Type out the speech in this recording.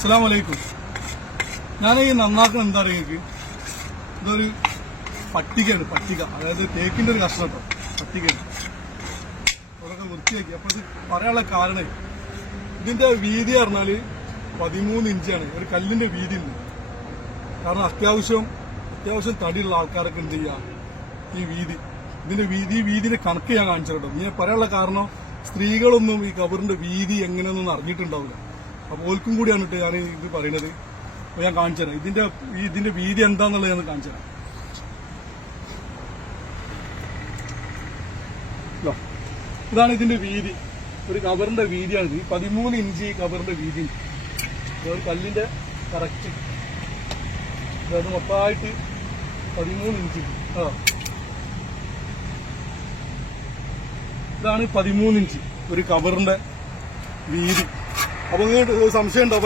അസ്സാം വലൈക്കും ഞാൻ ഈ നന്നാക്കുന്ന എന്താ പറയുക എനിക്ക് ഇതൊരു പട്ടികയാണ് പട്ടിക. അതായത് തേക്കിന്റെ ഒരു കഷ്ണം കേട്ടോ പട്ടികയാണ്. അതൊക്കെ വൃത്തിയാക്കി. അപ്പോൾ പറയാനുള്ള കാരണം ഇതിന്റെ വീതി പറഞ്ഞാൽ പതിമൂന്ന് ഇഞ്ചാണ്. ഒരു കല്ലിന്റെ വീതി ഉണ്ട്. കാരണം അത്യാവശ്യം അത്യാവശ്യം തടിയുള്ള ആൾക്കാരൊക്കെ എന്ത് ചെയ്യുക ഈ വീതി. ഇതിന്റെ വീതി വീതിയുടെ കണക്ക് ഞാൻ കാണിച്ചു കേട്ടോ. ഞാൻ പറയാനുള്ള കാരണം സ്ത്രീകളൊന്നും ഈ കബറിന്റെ വീതി എങ്ങനെയൊന്നും അറിഞ്ഞിട്ടുണ്ടാവില്ല. അപ്പൊ ഓൽക്കും കൂടിയാണ് കേട്ടോ ഞാൻ ഇത് പറയുന്നത് അപ്പൊ ഞാൻ കാണിച്ചു തരാം. ഇതിന്റെ ഈ ഇതിന്റെ വീതി എന്താണെന്നുള്ളത് ഞാൻ കാണിച്ചു തരാം. ഇതാ. ഇതാണ് ഇതിന്റെ വീതി. ഒരു കവറിന്റെ വീതിയാണിത്. ഈ പതിമൂന്ന് ഇഞ്ച് ഈ കവറിന്റെ വീതി. ഒരു കല്ലിന്റെ കറക്റ്റ്. അത് മൊത്തമായിട്ട് പതിമൂന്ന് ഇഞ്ച്. ആ. ഇതാണ് പതിമൂന്ന് ഇഞ്ച്. ഒരു കവറിന്റെ വീതി. അപ്പൊ നിങ്ങൾക്ക് സംശയം ഉണ്ടാവും